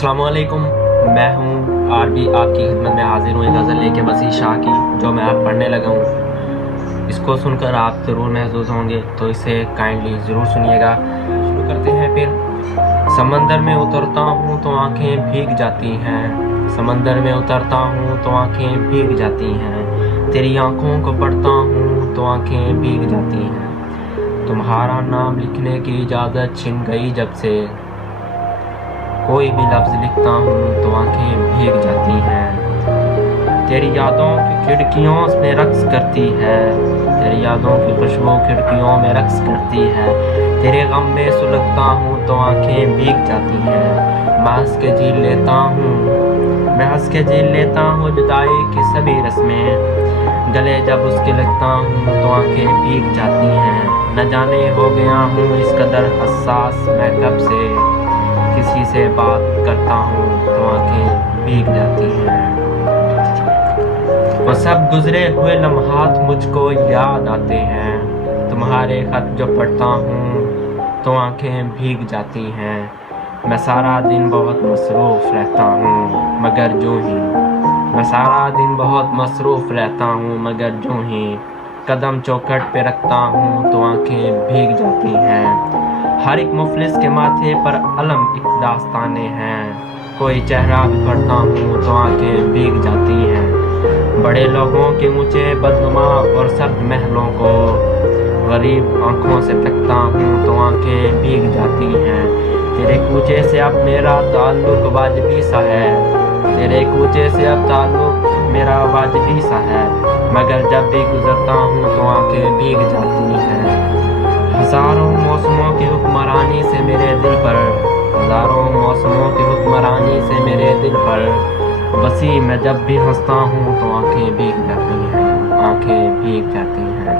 अस्सलामुअलैकुम, मैं हूँ आरबी, आपकी खिदमत में हाजिर हूँ एक गज़ल लेके वसी शाह की, जो मैं अब पढ़ने लगा हूँ। इसको सुनकर आप ज़रूर महसूस होंगे, तो इसे काइंडली ज़रूर सुनिएगा। शुरू करते हैं फिर। समंदर में उतरता हूँ तो आँखें भीग जाती हैं, समंदर में उतरता हूँ तो आँखें भीग जाती हैं, तेरी आँखों को पढ़ता हूँ तो आँखें भीग जाती हैं। तुम्हारा नाम लिखने की इजाज़त छिन गई जब से, कोई भी लफ्ज़ लिखता हूँ तो आंखें भीग जाती हैं। तेरी यादों की खिड़कियों में रक्स करती है, तेरी यादों की खुशबू खिड़कियों में रक्स करती है, तेरे गम में सुलगता हूँ तो आंखें भीग जाती हैं। मैं हंस के जी लेता हूँ, मैं हंस के जी लेता हूँ जुदाई की सभी रस्में, गले जब उसके लगता हूँ तो आंखें भीग जाती हैं। न जाने हो गया हूँ इस कदर हसास मैं कब से, किसी से बात करता हूँ तो आंखें भीग जाती हैं। वो सब गुजरे हुए लम्हात मुझको याद आते हैं, तुम्हारे खत जो पढ़ता हूँ तो आंखें भीग जाती हैं। मैं सारा दिन बहुत मसरूफ़ रहता हूँ मगर यूं ही, मैं सारा दिन बहुत मसरूफ़ रहता हूँ मगर यूं ही कदम चौखट पे रखता हूँ तो आंखें भीग जाती हैं। हर एक मुफलिस के माथे पर अलम एक दास्ताने हैं, कोई चेहरा भी पढ़ता हूँ तो आंखें भीग जाती हैं। बड़े लोगों के ऊंचे बदनुमा और सर्द महलों को गरीब आंखों से तकता हूँ तो आंखें भीग जाती हैं। तेरे कूचे से अब मेरा ताल्लुक वाजिबी सा है, तेरे कूचे से अब ताल्लुक मेरा वाजिबी सा है, मगर जब भी गुजरता हूँ तो आंखें भीग जाती हैं। हज़ारों मौसमों की हुक्मरानी से मेरे दिल पर, हज़ारों मौसमों की हुक्मरानी से मेरे दिल पर वसी मैं जब भी हंसता हूँ तो आंखें भीग जाती हैं, आंखें भीग जाती हैं।